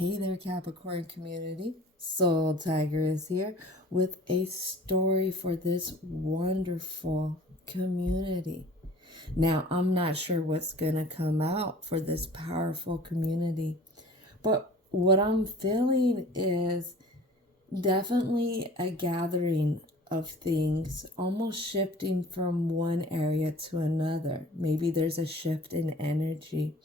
Hey there, Capricorn community. Soul Tiger is here with a story for this wonderful community. Now, I'm not sure what's going to come out for this powerful community, but what I'm feeling is definitely a gathering of things, almost shifting from one area to another. Maybe there's a shift in energy.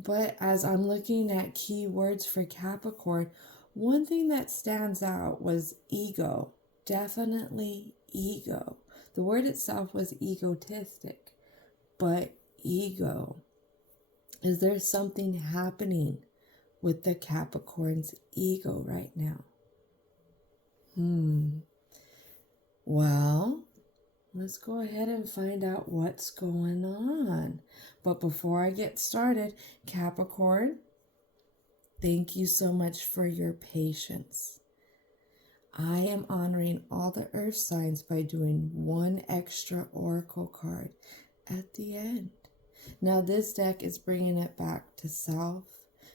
But as I'm looking at keywords for Capricorn, one thing that stands out was ego. Definitely ego. The word itself was egotistic, but ego. Is there something happening with the Capricorn's ego right now? Well, let's go ahead and find out what's going on. But before I get started, Capricorn, thank you so much for your patience. I am honoring all the earth signs by doing one extra oracle card at the end. Now this deck is bringing it back to self,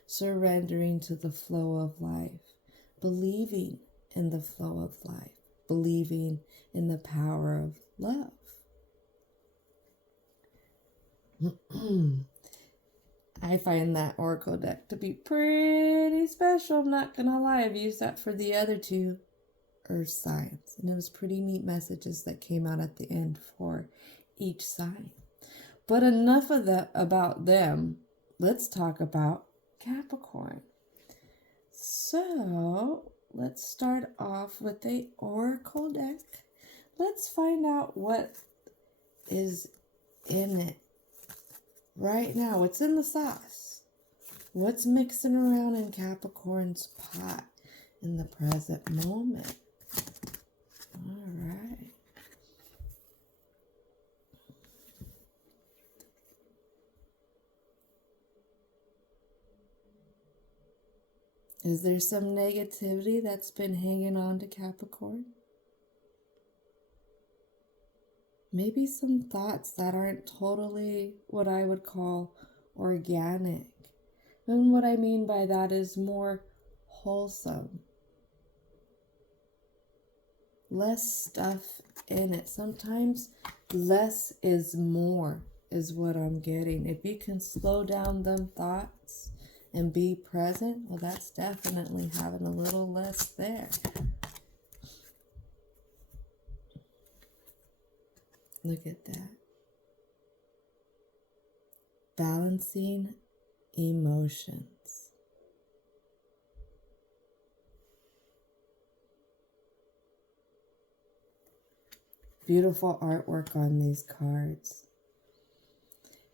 surrendering to the flow of life, believing in the flow of life, believing in the power of love. I find that oracle deck to be pretty special. I'm not gonna lie, I've used that for the other two earth signs, and it was pretty neat messages that came out at the end for each sign. But enough of that about them. Let's talk about Capricorn. So let's start off with a oracle deck. Let's find out what is in it right now. What's in the sauce? What's mixing around in Capricorn's pot in the present moment? All right. Is there some negativity that's been hanging on to Capricorn? Maybe some thoughts that aren't totally what I would call organic. And what I mean by that is more wholesome. Less stuff in it. Sometimes less is more is what I'm getting. If you can slow down them thoughts and be present, well, that's definitely having a little less there. Look at that. Balancing emotions. Beautiful artwork on these cards.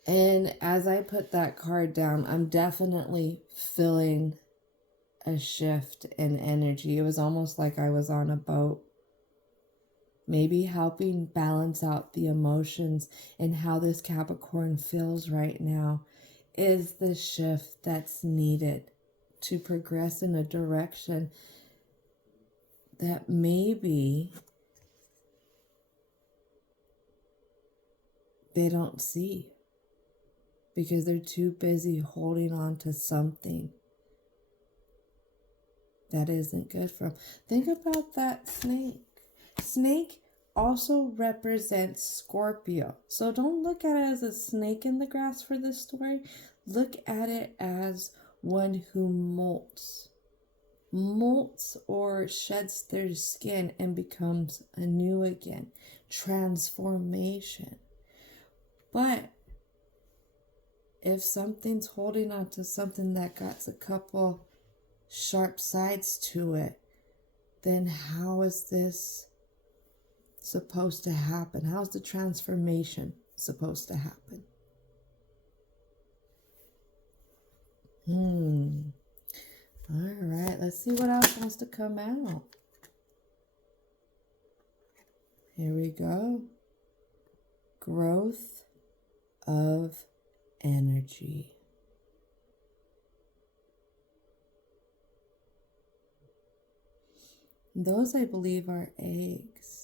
And as I put that card down, I'm definitely feeling a shift in energy. It was almost like I was on a boat. Maybe helping balance out the emotions and how this Capricorn feels right now is the shift that's needed to progress in a direction that maybe they don't see because they're too busy holding on to something that isn't good for them. Think about that snake. Snake also represents Scorpio. So don't look at it as a snake in the grass for this story. Look at it as one who molts or sheds their skin and becomes anew again. Transformation. But if something's holding on to something that got a couple sharp sides to it, then how is this supposed to happen? How's the transformation supposed to happen? All right, let's see what else wants to come out. Here we go. Growth of energy. Those, I believe, are eggs.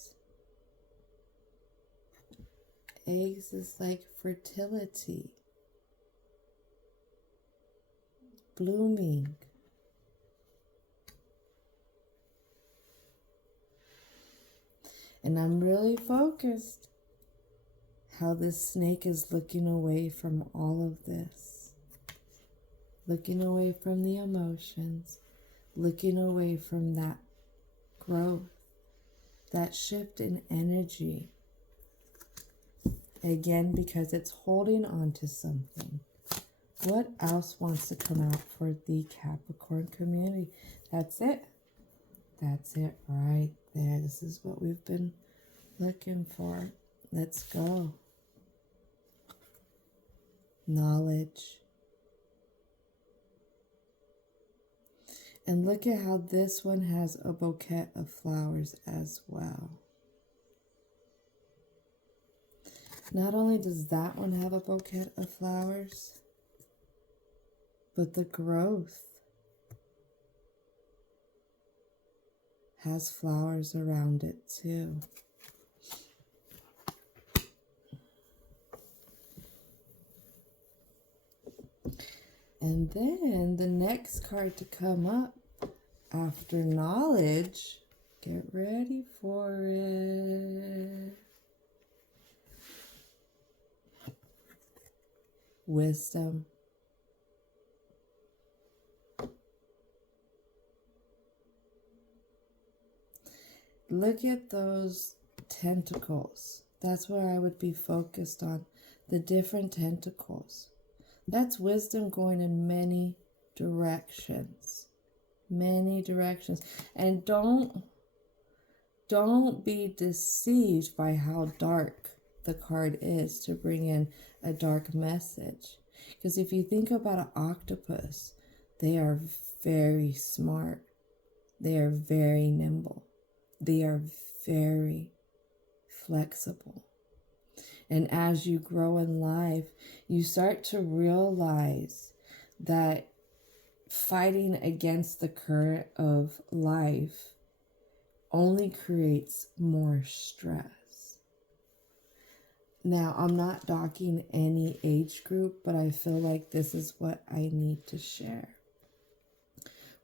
Eggs is like fertility, blooming, And I'm really focused how this snake is looking away from all of this. Looking away from the emotions. Looking away from that growth. That shift in energy. Again, because it's holding on to something. What else wants to come out for the Capricorn community? That's it. That's it right there. This is what we've been looking for. Let's go. Knowledge. And look at how this one has a bouquet of flowers as well. Not only does that one have a bouquet of flowers, but the growth has flowers around it too. And then the next card to come up after knowledge, get ready for it. Wisdom. Look at those tentacles. That's where I would be focused on. The different tentacles. That's wisdom going in many directions. Many directions. And don't be deceived by how dark the card is to bring in a dark message. Because if you think about an octopus, they are very smart. They are very nimble. They are very flexible. And as you grow in life, you start to realize that fighting against the current of life only creates more stress. Now, I'm not docking any age group, but I feel like this is what I need to share.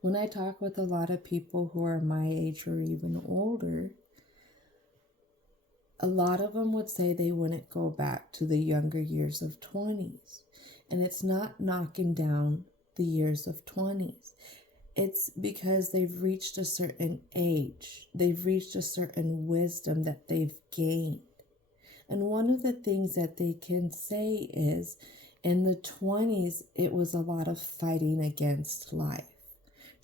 When I talk with a lot of people who are my age or even older, a lot of them would say they wouldn't go back to the younger years of 20s. And it's not knocking down the years of 20s. It's because they've reached a certain age. They've reached a certain wisdom that they've gained. And one of the things that they can say is, in the 20s, it was a lot of fighting against life.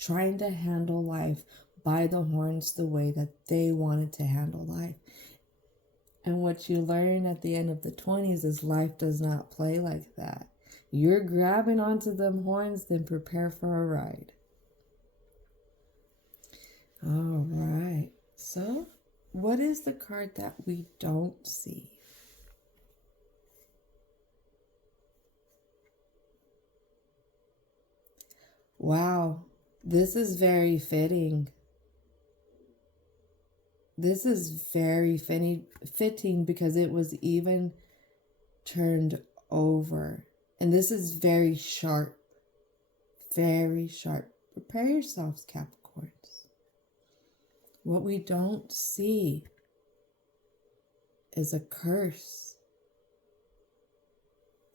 Trying to handle life by the horns the way that they wanted to handle life. And what you learn at the end of the 20s is life does not play like that. You're grabbing onto them horns, then prepare for a ride. All right. So, what is the card that we don't see? Wow. This is very fitting. This is very fitting because it was even turned over. And this is very sharp. Very sharp. Prepare yourselves, Capricorns. What we don't see is a curse.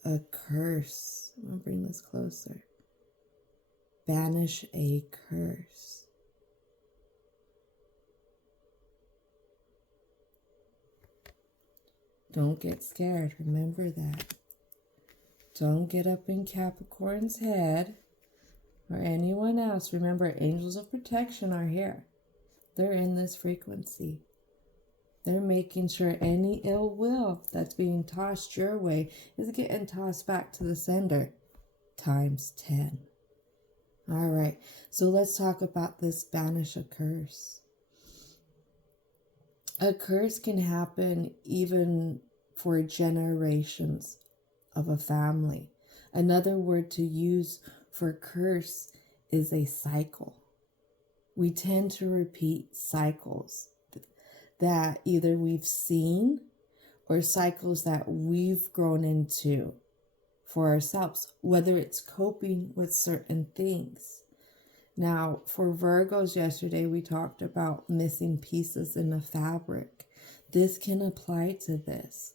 A curse. I'm going to bring this closer. Banish a curse. Don't get scared. Remember that. Don't get up in Capricorn's head or anyone else. Remember, angels of protection are here. They're in this frequency. They're making sure any ill will that's being tossed your way is getting tossed back to the sender times 10. All right, so let's talk about this banish a curse. A curse can happen even for generations of a family. Another word to use for curse is a cycle. We tend to repeat cycles that either we've seen or cycles that we've grown into for ourselves, whether it's coping with certain things. Now, for Virgos yesterday, we talked about missing pieces in the fabric. this can apply to this.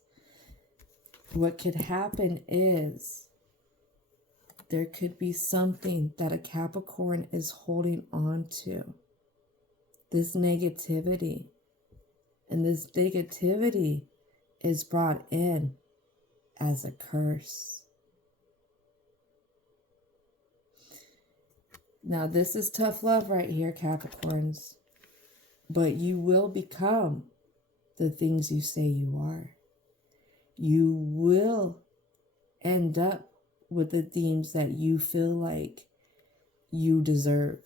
What could happen is there could be something that a Capricorn is holding on to. This negativity. And this negativity is brought in as a curse. Now, this is tough love right here, Capricorns. But you will become the things you say you are. You will end up with the themes that you feel like you deserve.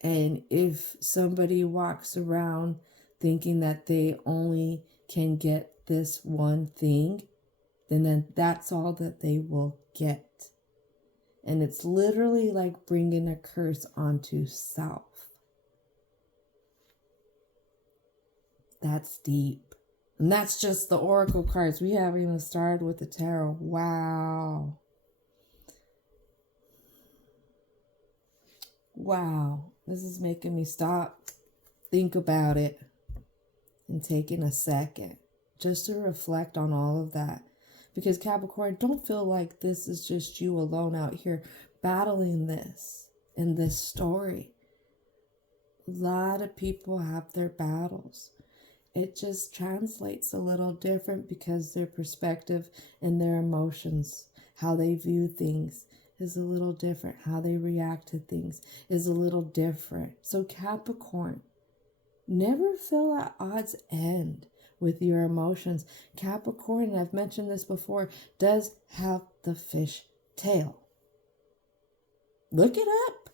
And if somebody walks around thinking that they only can get this one thing, then that's all that they will get. And it's literally like bringing a curse onto self. That's deep. And that's just the oracle cards. We haven't even started with the tarot. Wow. Wow. This is making me stop, think about it, and taking a second just to reflect on all of that. Because Capricorn, don't feel like this is just you alone out here battling this in this story. A lot of people have their battles. It just translates a little different because their perspective and their emotions, how they view things, is a little different. How they react to things is a little different. So Capricorn, never feel at odds end with your emotions. Capricorn, and I've mentioned this before, does have the fish tail. Look it up.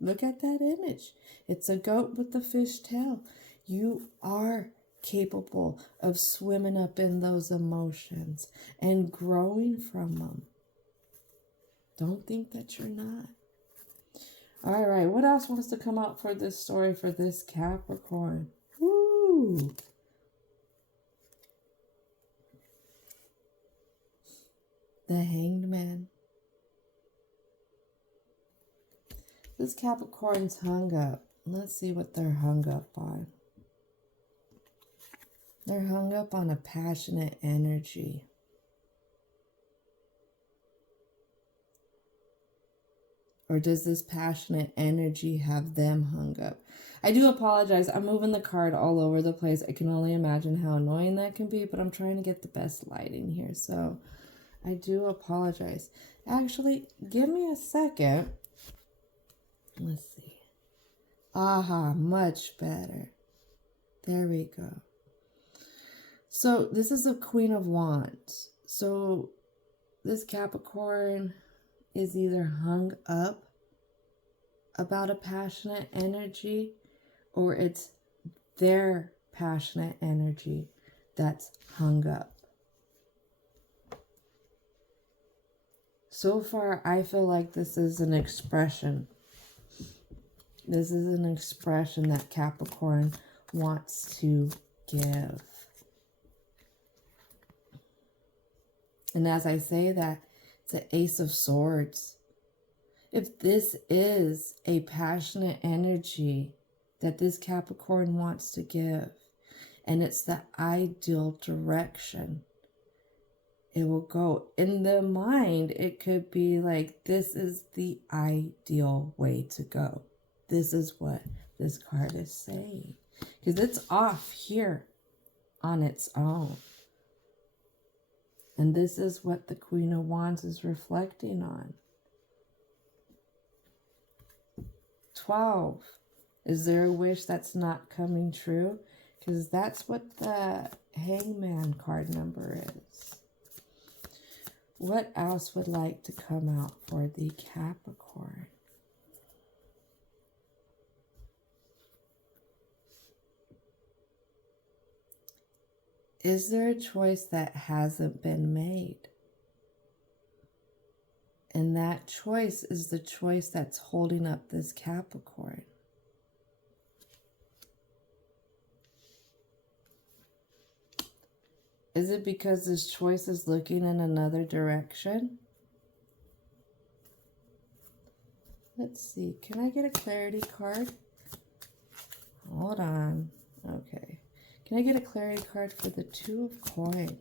Look at that image. It's a goat with the fish tail. You are capable of swimming up in those emotions and growing from them. Don't think that you're not. All right, what else wants to come out for this story for this Capricorn? Woo! The Hanged Man. This Capricorn's hung up. Let's see what they're hung up on. They're hung up on a passionate energy. Or does this passionate energy have them hung up? I do apologize. I'm moving the card all over the place. I can only imagine how annoying that can be, but I'm trying to get the best lighting here. So I do apologize. Actually, give me a second. Let's see. Aha, much better. There we go. So this is a Queen of Wands. So this Capricorn is either hung up about a passionate energy, or it's their passionate energy that's hung up. So far, I feel like this is an expression. This is an expression that Capricorn wants to give. And as I say that, it's an Ace of Swords. If this is a passionate energy that this Capricorn wants to give, and it's the ideal direction, it will go. In the mind, it could be like, this is the ideal way to go. This is what this card is saying. Because it's off here on its own. And this is what the Queen of Wands is reflecting on. 12. Is there a wish that's not coming true? Because that's what the Hangman card number is. What else would like to come out for the Capricorn? Is there a choice that hasn't been made? And that choice is the choice that's holding up this Capricorn. Is it because this choice is looking in another direction? Let's see. Can I get a clarity card? Hold on. Okay. Can I get a clarity card for the Two of Coins?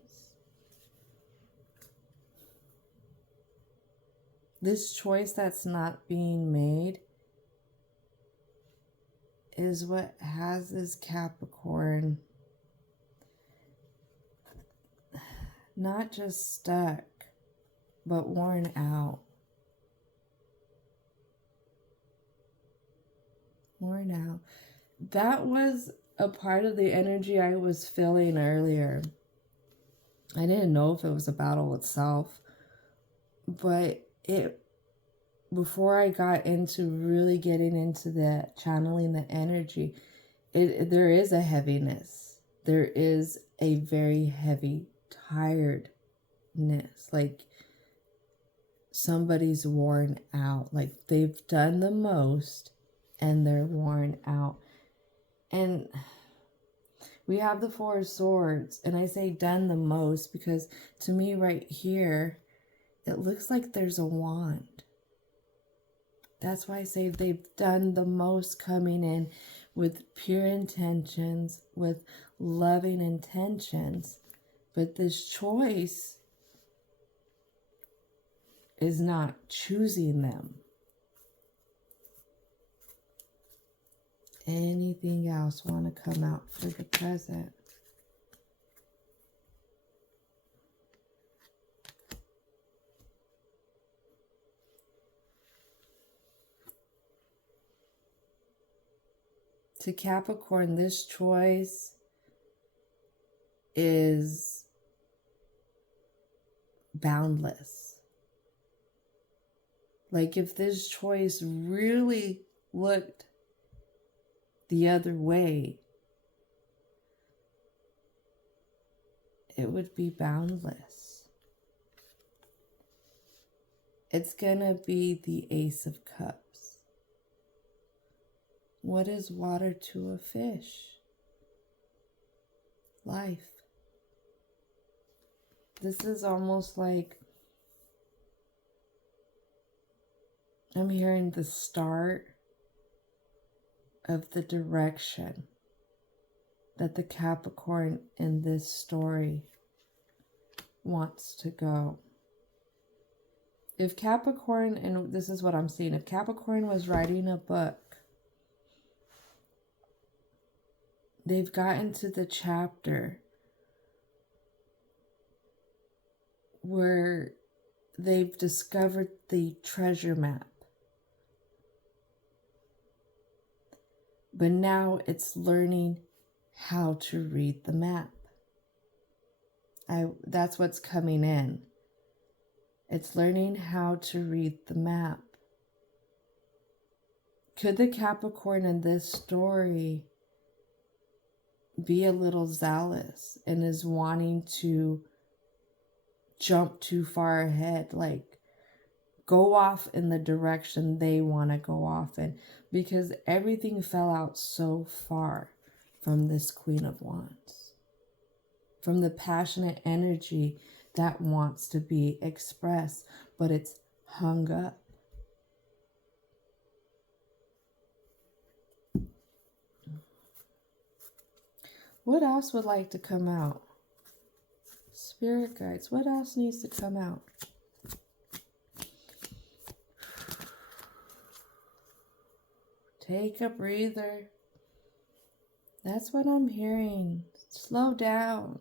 This choice that's not being made is what has this Capricorn not just stuck, but worn out. Worn out. That was a part of the energy I was feeling earlier. I didn't know if it was a battle itself, but before I got into really getting into the channeling the energy, there is a heaviness. There is a very heavy tiredness. Like somebody's worn out. Like they've done the most and they're worn out. And we have the Four of Swords, and I say done the most because to me right here, it looks like there's a wand. That's why I say they've done the most, coming in with pure intentions, with loving intentions. But this choice is not choosing them. Anything else want to come out for the present? To Capricorn, this choice is boundless. Like if this choice really looked the other way, it would be boundless. It's gonna be the Ace of Cups. What is water to a fish? Life. This is almost like I'm hearing the start of the direction that the Capricorn in this story wants to go. If Capricorn, and this is what I'm seeing, if Capricorn was writing a book, they've gotten to the chapter where they've discovered the treasure map. But now it's learning how to read the map. That's what's coming in. It's learning how to read the map. Could the Capricorn in this story be a little zealous and is wanting to jump too far ahead, like go off in the direction they want to go off in, because everything fell out so far from this Queen of Wands, from the passionate energy that wants to be expressed, but it's hung up. What else would like to come out? Spirit guides, what else needs to come out? Take a breather. That's what I'm hearing. Slow down.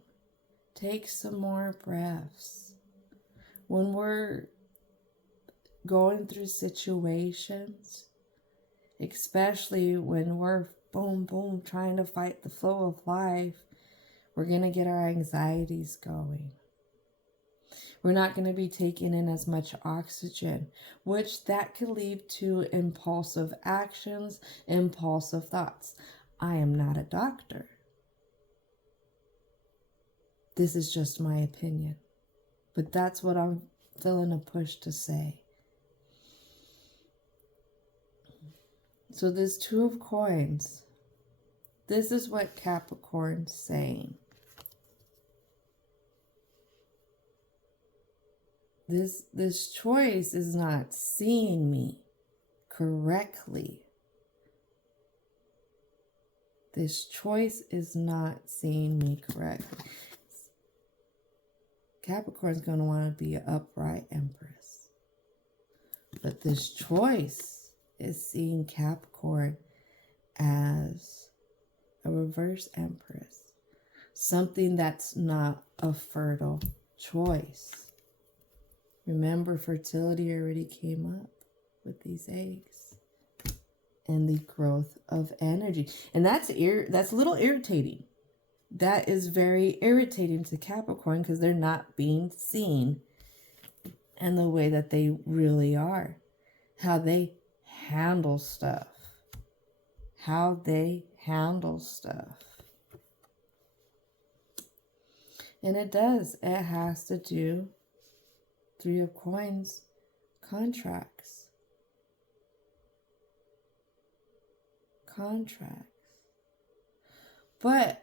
Take some more breaths. When we're going through situations, especially when we're boom, boom, trying to fight the flow of life, we're going to get our anxieties going. We're not going to be taking in as much oxygen, which that could lead to impulsive actions, impulsive thoughts. I am not a doctor. This is just my opinion, but that's what I'm feeling a push to say. So this Two of Coins, this is what Capricorn's saying. This choice is not seeing me correctly. This choice is not seeing me correctly. Capricorn's going to want to be an upright Empress. But this choice is seeing Capricorn as a reverse Empress. Something that's not a fertile choice. Remember, fertility already came up with these eggs. And the growth of energy. And that's a little irritating. That is very irritating to Capricorn because they're not being seen in the way that they really are. How they handle stuff. How they handle stuff. And it does. It has to do, Three of Coins, contracts. But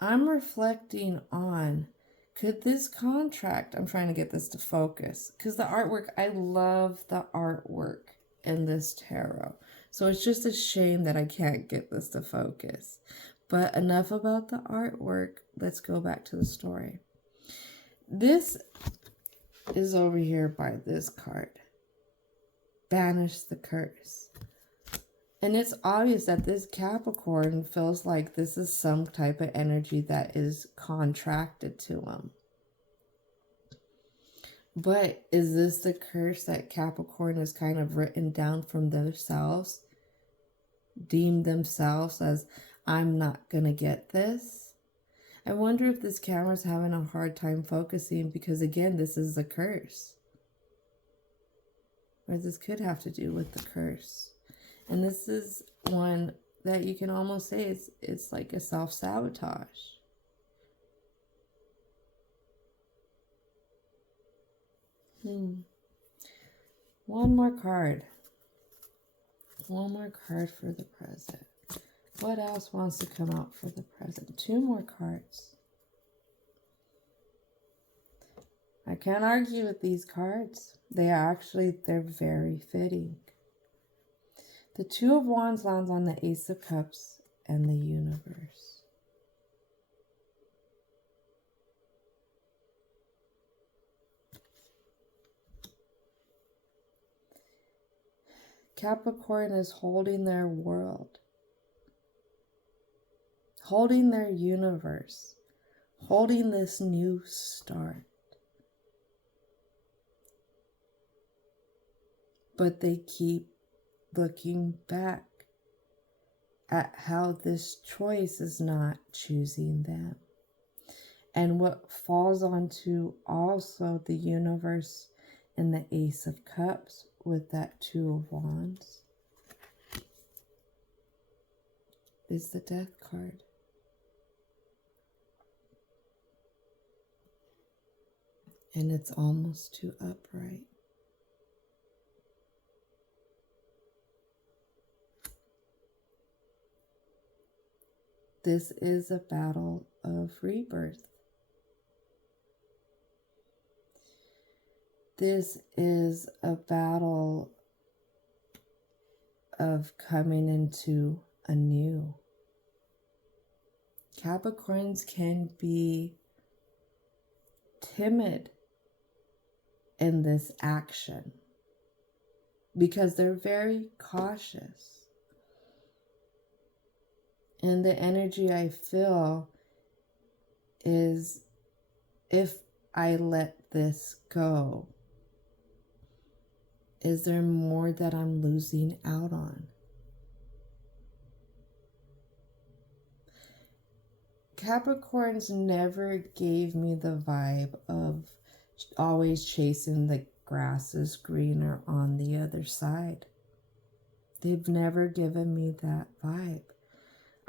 I'm reflecting on, could this contract, I'm trying to get this to focus, because the artwork, I love the artwork in this tarot. So it's just a shame that I can't get this to focus. But enough about the artwork. Let's go back to the story. This is over here by this card. Banish the curse. And it's obvious that this Capricorn feels like this is some type of energy that is contracted to him. But is this the curse that Capricorn has kind of written down from themselves? Deemed themselves as, I'm not going to get this? I wonder if this camera's having a hard time focusing because, again, this is the curse. Or this could have to do with the curse. And this is one that you can almost say it's like a self-sabotage. One more card. One more card for the present. What else wants to come out for the present? Two more cards. I can't argue with these cards. They're very fitting. The Two of Wands lands on the Ace of Cups and the Universe. Capricorn is holding their world, holding their universe, holding this new start. But they keep looking back at how this choice is not choosing them. And what falls onto also the Universe and the Ace of Cups with that Two of Wands is the Death card. And it's almost too upright. This is a battle of rebirth. This is a battle of coming into a new. Capricorns can be timid in this action because they're very cautious. And the energy I feel is, if I let this go, is there more that I'm losing out on? Capricorns never gave me the vibe of always chasing the grass is greener on the other side. They've never given me that vibe.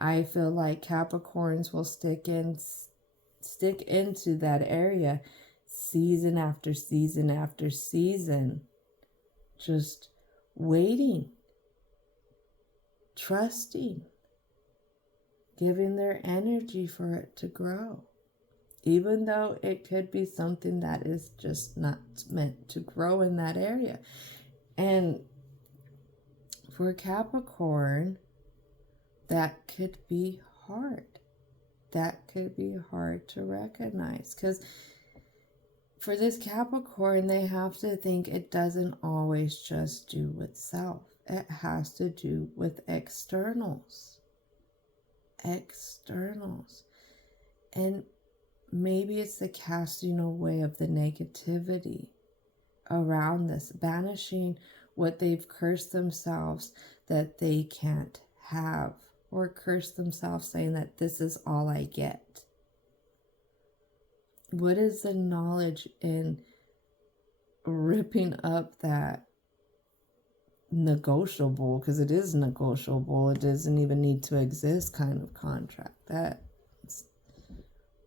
I feel like Capricorns will stick into that area season after season after season, just waiting, trusting, giving their energy for it to grow, even though it could be something that is just not meant to grow in that area. And for Capricorn, that could be hard. That could be hard to recognize, because for this Capricorn, they have to think it doesn't always just do with self. It has to do with externals. Externals. And maybe it's the casting away of the negativity around this, banishing what they've cursed themselves that they can't have, or curse themselves saying that this is all I get. What is the knowledge in ripping up that negotiable, because it is negotiable, it doesn't even need to exist kind of contract? That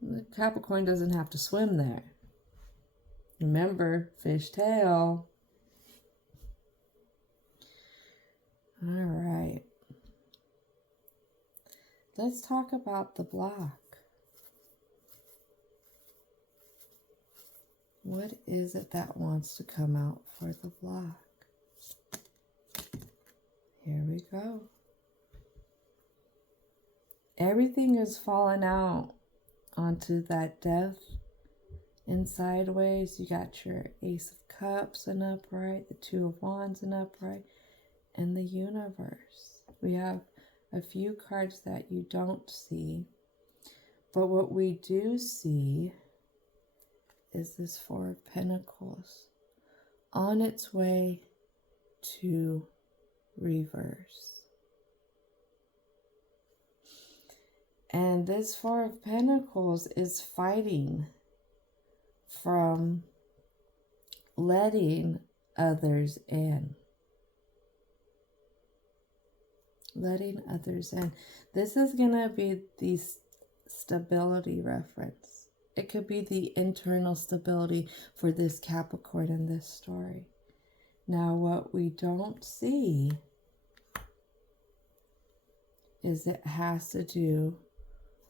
the Capricorn doesn't have to swim there. Remember, fishtail. All right. Let's talk about the block. What is it that wants to come out for the block? Here we go. Everything is falling out onto that death and sideways. You got your Ace of Cups in upright, the Two of Wands in upright, and the Universe. We have a few cards that you don't see, but what we do see is this Four of Pentacles on its way to reverse. And this Four of Pentacles is fighting from letting others in. Letting others in. This is going to be the stability reference. It could be the internal stability for this Capricorn in this story. Now, what we don't see is it has to do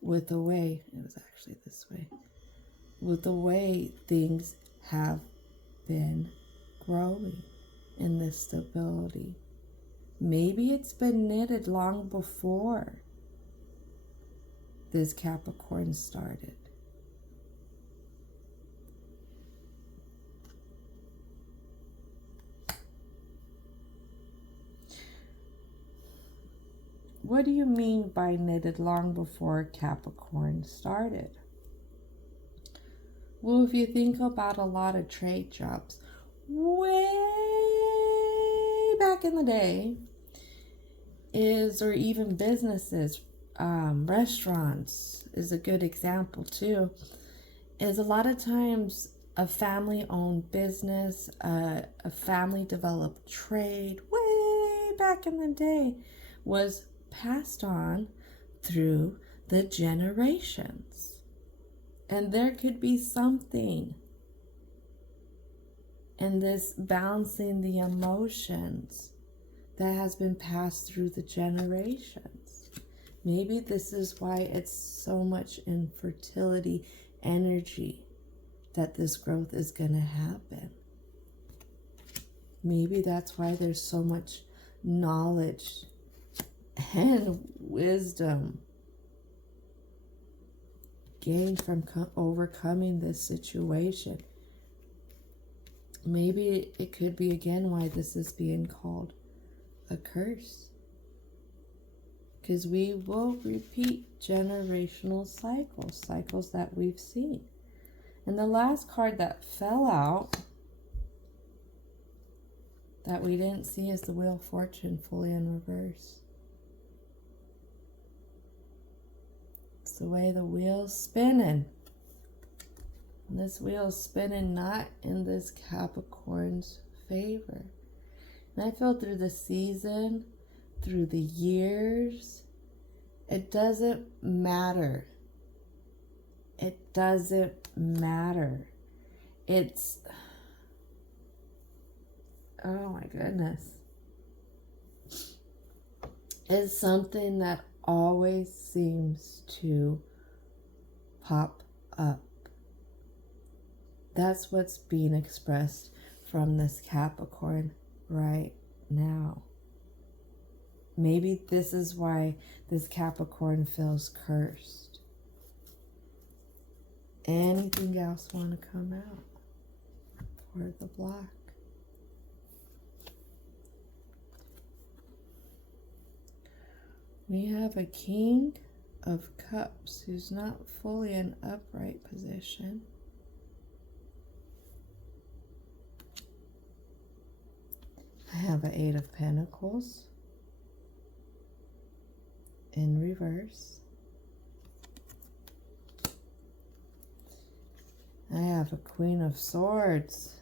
with the way, it was actually this way, with the way things have been growing in this stability. Maybe it's been knitted long before this Capricorn started. What do you mean by knitted long before Capricorn started? Well, if you think about a lot of trade jobs, way back in the day, or even businesses, restaurants is a good example too, is a lot of times a family-owned business, a family-developed trade way back in the day was passed on through the generations. And there could be something in this balancing the emotions that has been passed through the generations. Maybe this is why it's so much infertility energy that this growth is going to happen. Maybe that's why there's so much knowledge and wisdom gained from overcoming this situation. Maybe it could be again why this is being called a curse, because we will repeat generational cycles that we've seen. And the last card that fell out that we didn't see is the Wheel of Fortune fully in reverse. It's the way the wheel's spinning. And this wheel's spinning not in this Capricorn's favor. And I feel through the season, through the years, it doesn't matter. It doesn't matter. It's, oh my goodness. It's something that always seems to pop up. That's what's being expressed from this Capricorn right now. Maybe this is why this Capricorn feels cursed. Anything else want to come out for the block? We have a King of Cups who's not fully in upright position. I have an Eight of Pentacles in reverse. I have a Queen of Swords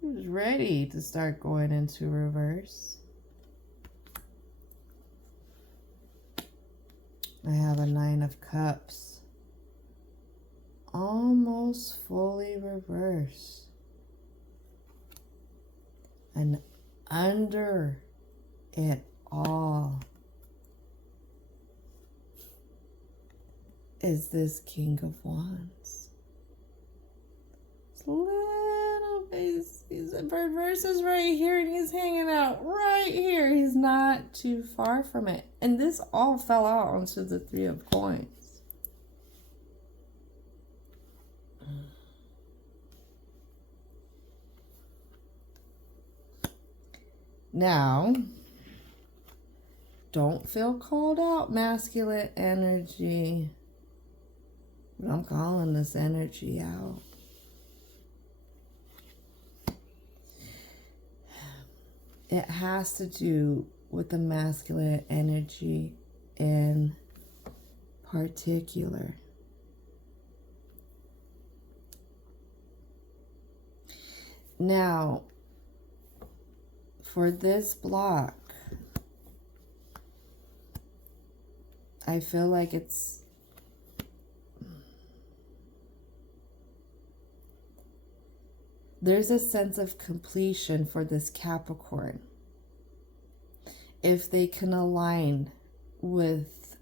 who's ready to start going into reverse. I have a Nine of Cups, almost fully reversed. And under it all is this King of Wands. It's a little bit, he's reverse is right here and he's hanging out right here. He's not too far from it. And this all fell out onto the Three of Coins. Now, don't feel called out, masculine energy. But I'm calling this energy out. It has to do with the masculine energy in particular. Now, for this block, I feel like there's a sense of completion for this Capricorn if they can align with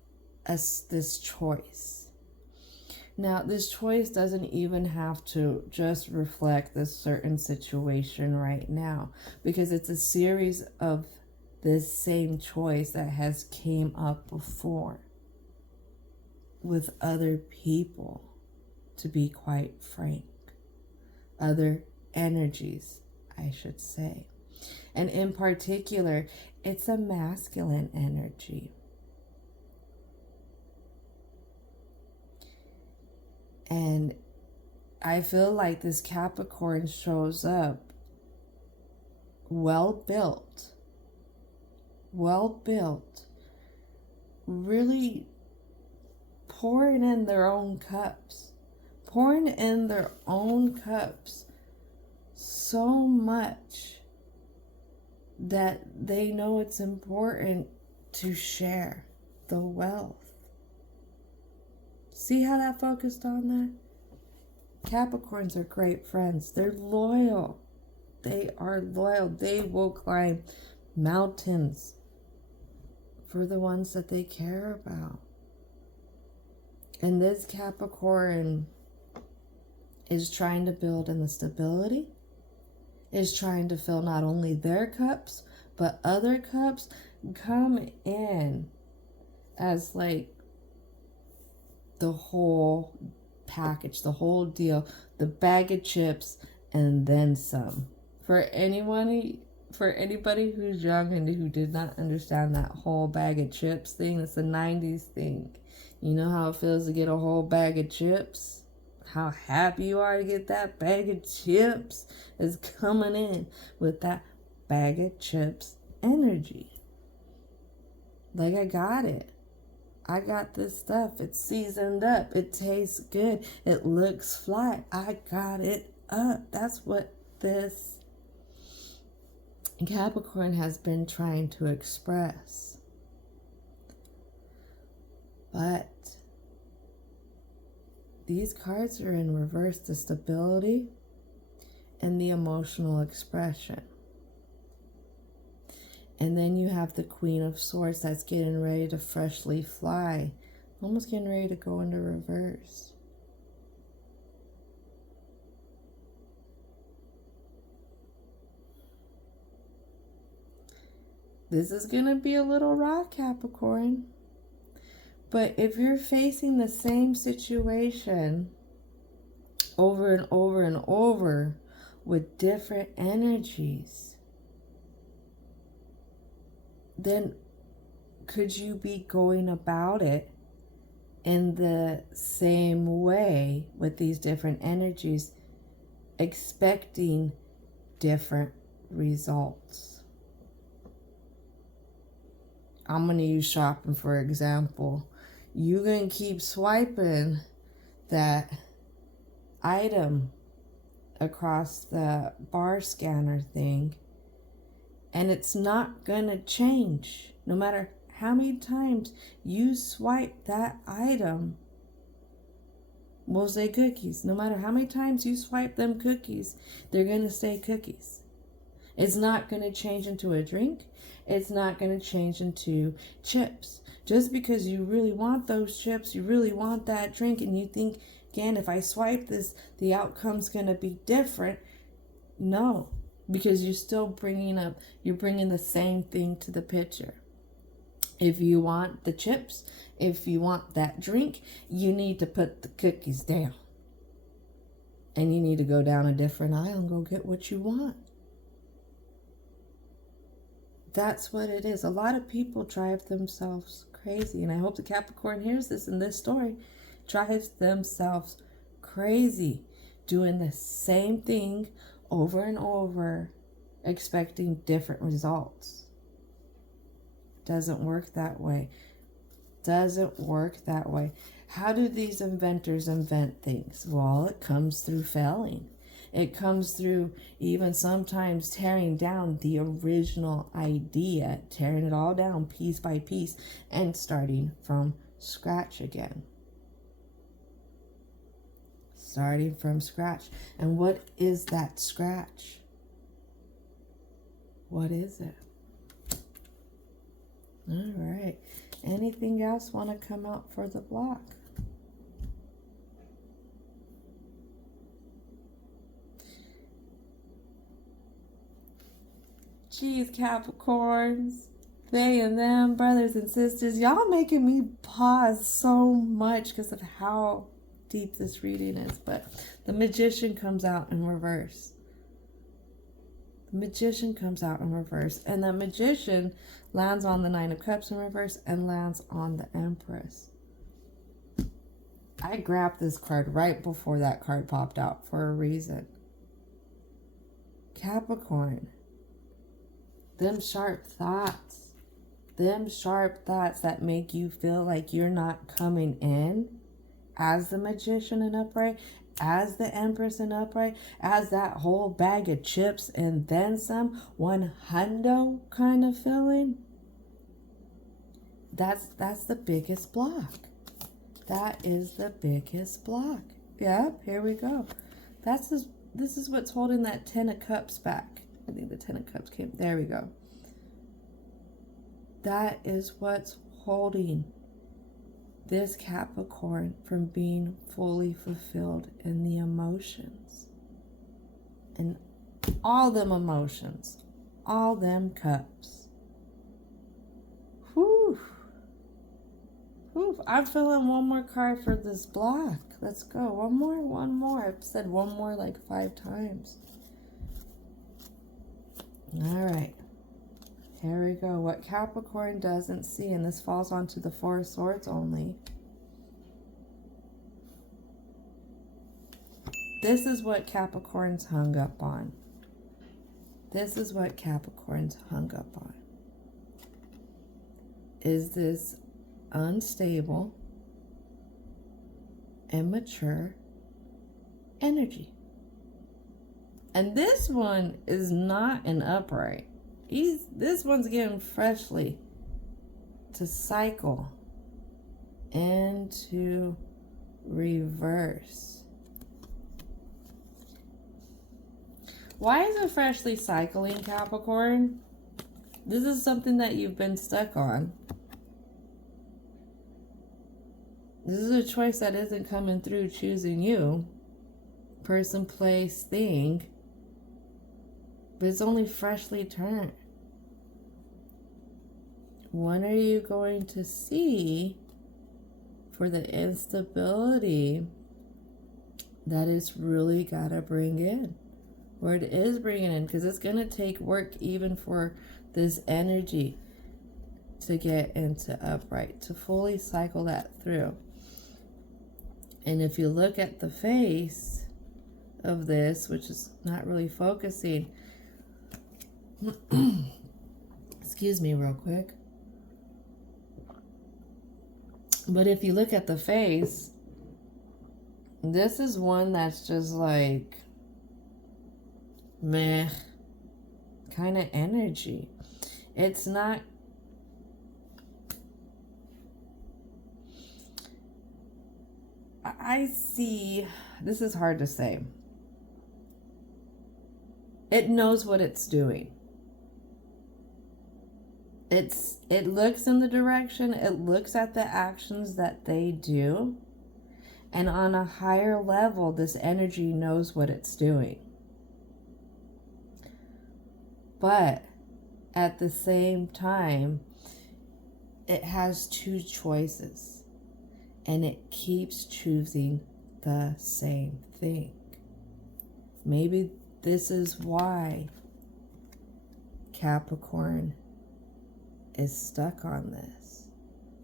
this choice. Now, this choice doesn't even have to just reflect this certain situation right now, because it's a series of this same choice that has came up before with other people, to be quite frank. Other energies, I should say. And in particular, it's a masculine energy. And I feel like this Capricorn shows up well built, really pouring in their own cups, so much that they know it's important to share the wealth. See how that focused on that? Capricorns are great friends. They're loyal. They are loyal. They will climb mountains for the ones that they care about. And this Capricorn is trying to build in the stability, is trying to fill not only their cups, but other cups come in as like the whole package, the whole deal, the bag of chips and then some. For anybody who's young and who did not understand that whole bag of chips thing, it's a 90s thing. You know how it feels to get a whole bag of chips? How happy you are to get that bag of chips is coming in with that bag of chips energy. Like, I got it. I got this stuff. It's seasoned up. It tastes good. It looks fly. I got it up. That's what this Capricorn has been trying to express. But these cards are in reverse: the stability and the emotional expression. And then you have the Queen of Swords that's getting ready to freshly fly, almost getting ready to go into reverse. This is going to be a little raw, Capricorn. But if you're facing the same situation over and over and over with different energies, then could you be going about it in the same way with these different energies, expecting different results? I'm going to use shopping for example. You're going to keep swiping that item across the bar scanner thing, and it's not going to change no matter how many times you swipe that item. We'll say cookies. No matter how many times you swipe them cookies, they're going to stay cookies. It's not going to change into a drink. It's not going to change into chips. Just because you really want those chips, you really want that drink, and you think, again, if I swipe this, the outcome's going to be different. No, because you're still bringing the same thing to the picture. If you want the chips, if you want that drink, you need to put the cookies down. And you need to go down a different aisle and go get what you want. That's what it is. A lot of people drive themselves crazy. And I hope the Capricorn hears this in this story. Drives themselves crazy. Doing the same thing over and over, expecting different results. Doesn't work that way. Doesn't work that way. How do these inventors invent things? Well, it comes through failing. It comes through even sometimes tearing down the original idea, tearing it all down piece by piece and starting from scratch again. Starting from scratch. And what is that scratch? What is it? All right. Anything else want to come out for the block? Geez, Capricorns, they and them, brothers and sisters, y'all making me pause so much because of how deep this reading is. But the Magician comes out in reverse. The Magician comes out in reverse. And the Magician lands on the Nine of Cups in reverse and lands on the Empress. I grabbed this card right before that card popped out for a reason. Capricorn. Them sharp thoughts that make you feel like you're not coming in as the Magician in upright, as the Empress in upright, as that whole bag of chips and then some, 100 kind of feeling. That's the biggest block. That is the biggest block. Yep, here we go. This is what's holding that 10 of Cups back. I think the 10 of Cups came. There we go. That is what's holding this Capricorn from being fully fulfilled in the emotions. And all them emotions. All them cups. Whew. Whew. I'm feeling one more card for this block. Let's go. One more. I've said one more like 5 times. All right, here we go. What Capricorn doesn't see, and this falls onto the 4 of Swords only. This is what Capricorn's hung up on. This is what Capricorn's hung up on. Is this unstable, immature energy. And this one is not an upright. This one's getting freshly to cycle into reverse. Why is it freshly cycling, Capricorn? This is something that you've been stuck on. This is a choice that isn't coming through choosing you. Person, place, thing. But it's only freshly turned. When are you going to see for the instability that it's really got to bring in? Or it is bringing in, because it's going to take work even for this energy to get into upright, to fully cycle that through. And if you look at the face of this, which is not really focusing, excuse me real quick. But if you look at the face, this is one that's just like meh kind of energy. It's not, I see, this is hard to say. It knows what it's doing. It looks in the direction, it looks at the actions that they do, and on a higher level, this energy knows what it's doing. But at the same time, it has two choices, and it keeps choosing the same thing. Maybe this is why Capricorn is stuck on this,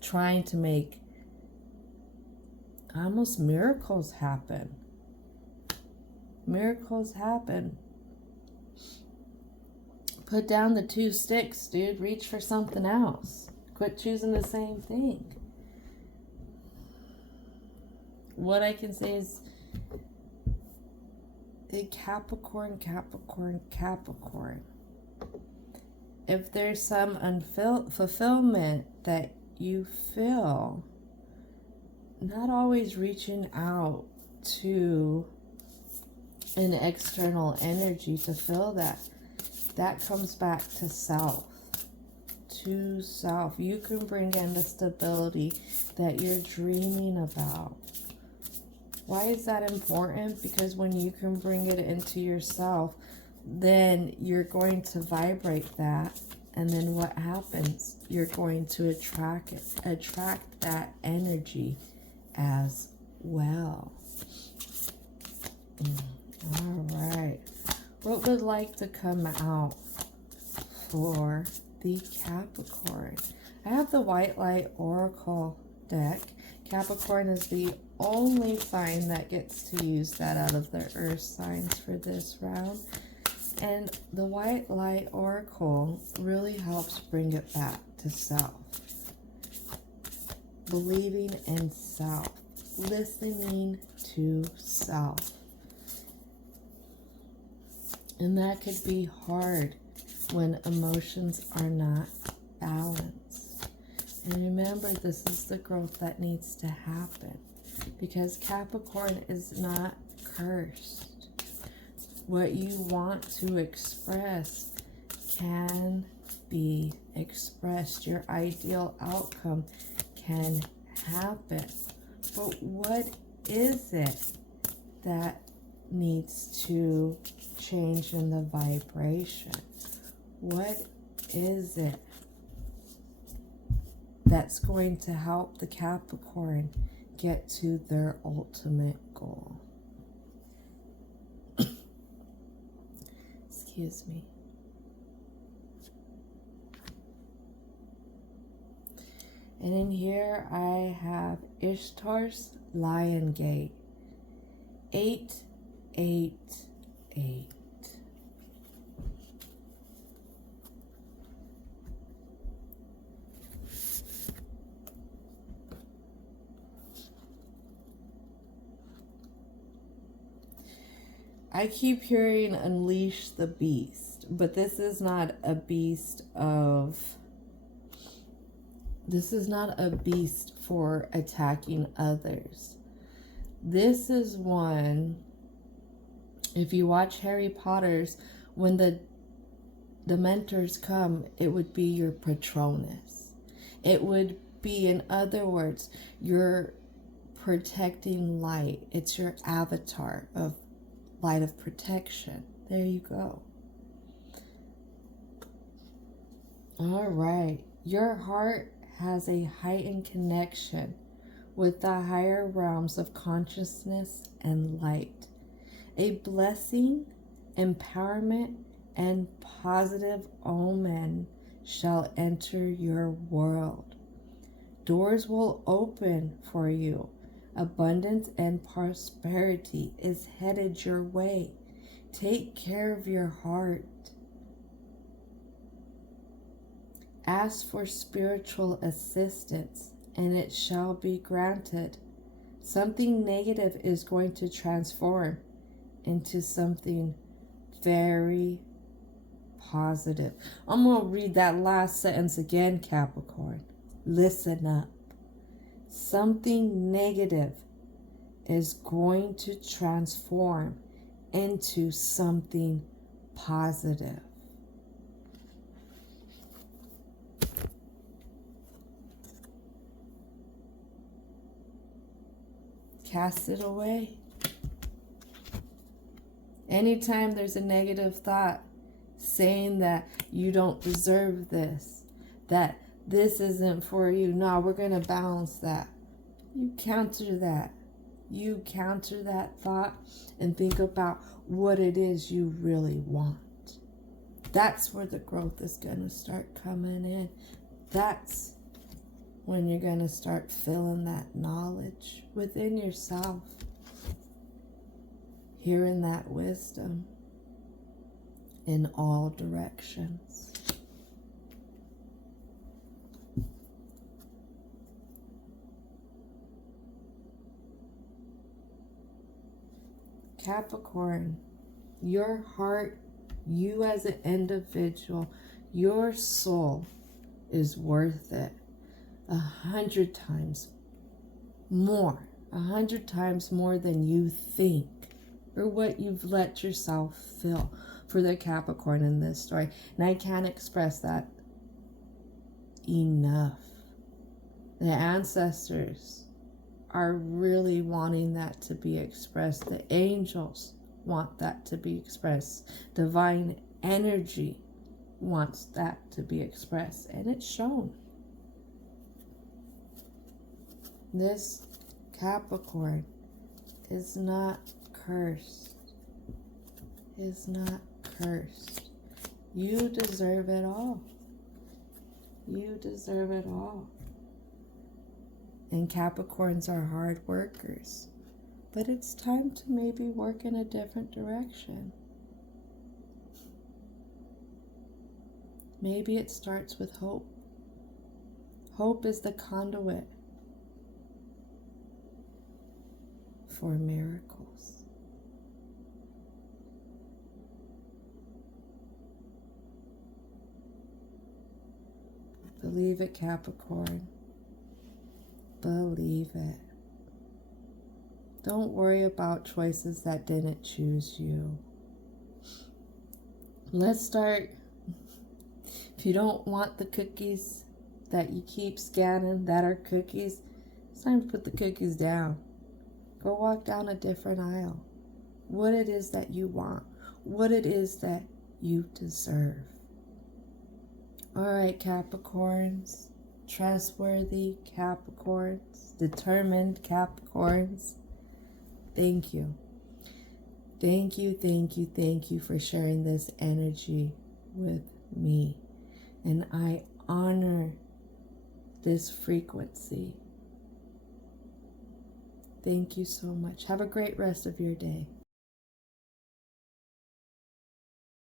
trying to make almost miracles happen. Miracles happen. Put down the two sticks, dude. Reach for something else. Quit choosing the same thing. What I can say is Capricorn, Capricorn, Capricorn. If there's some unfulfillment that you feel, not always reaching out to an external energy to fill that. That comes back to self. To self. You can bring in the stability that you're dreaming about. Why is that important? Because when you can bring it into yourself, then you're going to vibrate that, and then what happens? You're going to attract that energy as well. All right. What would like to come out for the Capricorn? I have the White Light Oracle deck. Capricorn is the only sign that gets to use that out of the earth signs for this round. And the White Light Oracle really helps bring it back to self. Believing in self. Listening to self. And that could be hard when emotions are not balanced. And remember, this is the growth that needs to happen. Because Capricorn is not cursed. What you want to express can be expressed. Your ideal outcome can happen. But what is it that needs to change in the vibration? What is it that's going to help the Capricorn get to their ultimate goal? Excuse me. And in here I have Ishtar's Lion Gate. 888. I keep hearing unleash the beast, but this is not a beast for attacking others. This is one, if you watch Harry Potter's, when the Dementors come, it would be your Patronus. It would be, in other words, your protecting light. It's your avatar of light of protection. There you go. All right. Your heart has a heightened connection with the higher realms of consciousness and light. A blessing, empowerment, and positive omen shall enter your world. Doors will open for you. Abundance and prosperity is headed your way. Take care of your heart. Ask for spiritual assistance, and it shall be granted. Something negative is going to transform into something very positive. I'm going to read that last sentence again, Capricorn. Listen up. Something negative is going to transform into something positive. Cast it away. Anytime there's a negative thought saying that you don't deserve this, that this isn't for you, no, we're going to balance that. You counter that. You counter that thought and think about what it is you really want. That's where the growth is going to start coming in. That's when you're going to start feeling that knowledge within yourself, hearing that wisdom in all directions. Capricorn, your heart, you as an individual, your soul is worth it 100 times more, 100 times more than you think or what you've let yourself feel for the Capricorn in this story. And I can't express that enough. The ancestors are really wanting that to be expressed. The angels want that to be expressed. Divine energy wants that to be expressed, and it's shown. This Capricorn is not cursed. Is not cursed. You deserve it all. You deserve it all. And Capricorns are hard workers. But it's time to maybe work in a different direction. Maybe it starts with hope. Hope is the conduit for miracles. Believe it, Capricorn. Believe it. Don't worry about choices that didn't choose you. Let's start. If you don't want the cookies that you keep scanning that are cookies, it's time to put the cookies down. Go walk down a different aisle. What it is that you want. What it is that you deserve. All right, Capricorns. Trustworthy Capricorns. Determined Capricorns. Thank you. Thank you, thank you, thank you for sharing this energy with me. And I honor this frequency. Thank you so much. Have a great rest of your day.